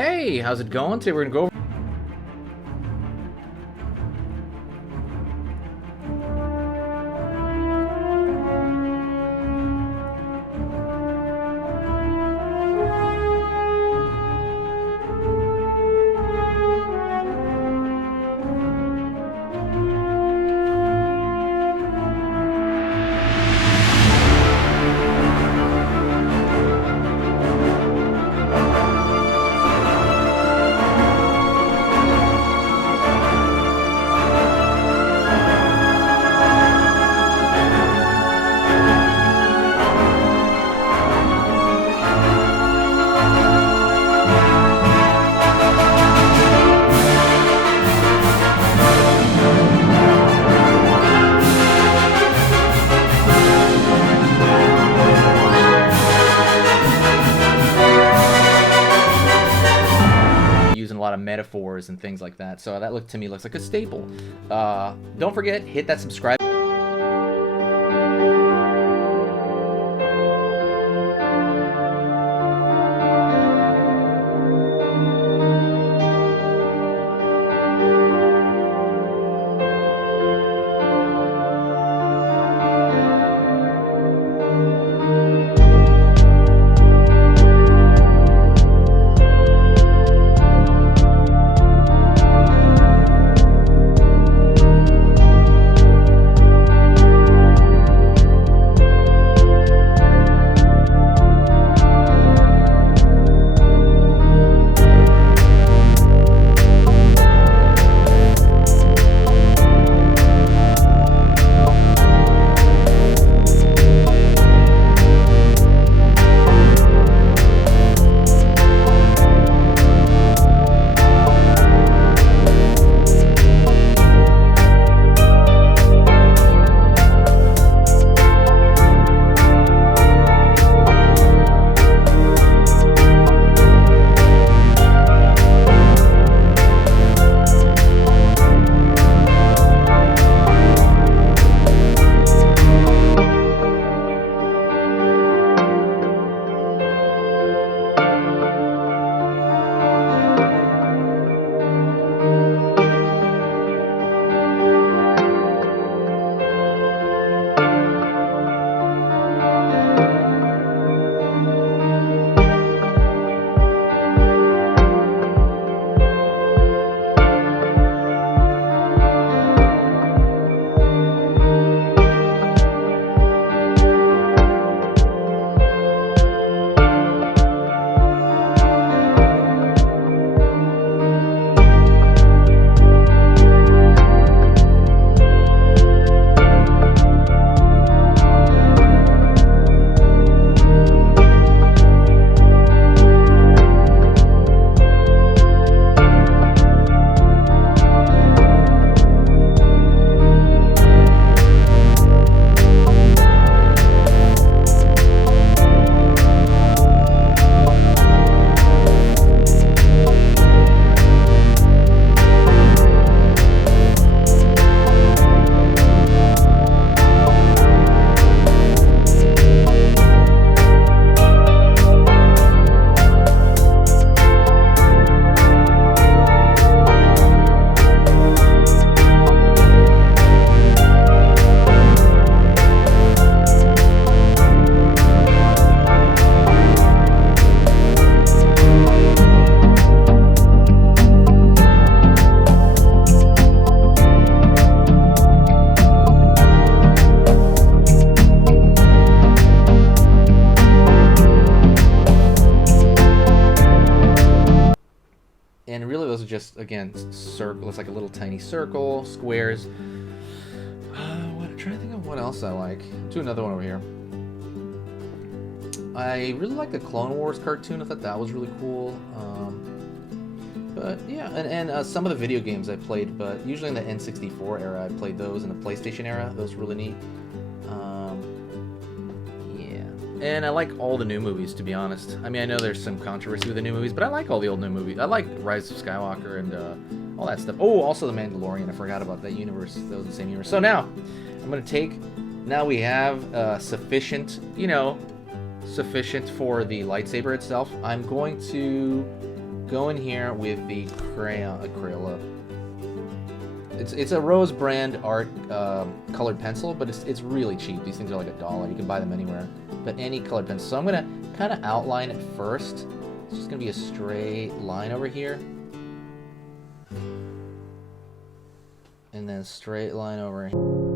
Hey, how's it going? Today we're gonna go over using a lot of metaphors and things like that. So that to me looks like a staple. Don't forget, hit that subscribe. And really those are just, again, circle. It's like a little tiny circle, squares. I'm trying to think of what else I like. Do another one over here. I really like the Clone Wars cartoon. I thought that was really cool. But yeah, and some of the video games I played, but usually in the N64 era, I played those. In the PlayStation era, those were really neat. And I like all the new movies, to be honest. I mean, I know there's some controversy with the new movies, but I like all the old new movies. I like Rise of Skywalker and all that stuff. Oh, also the Mandalorian. I forgot about that universe. That was the same universe. So now, I'm going to take... Now we have sufficient, sufficient for the lightsaber itself. I'm going to go in here with the Crayola. It's a Rose brand art colored pencil, but it's really cheap. These things are like $1. You can buy them anywhere. But any colored pencil. So I'm gonna kind of outline it first. It's just gonna be a straight line over here, and then straight line over here.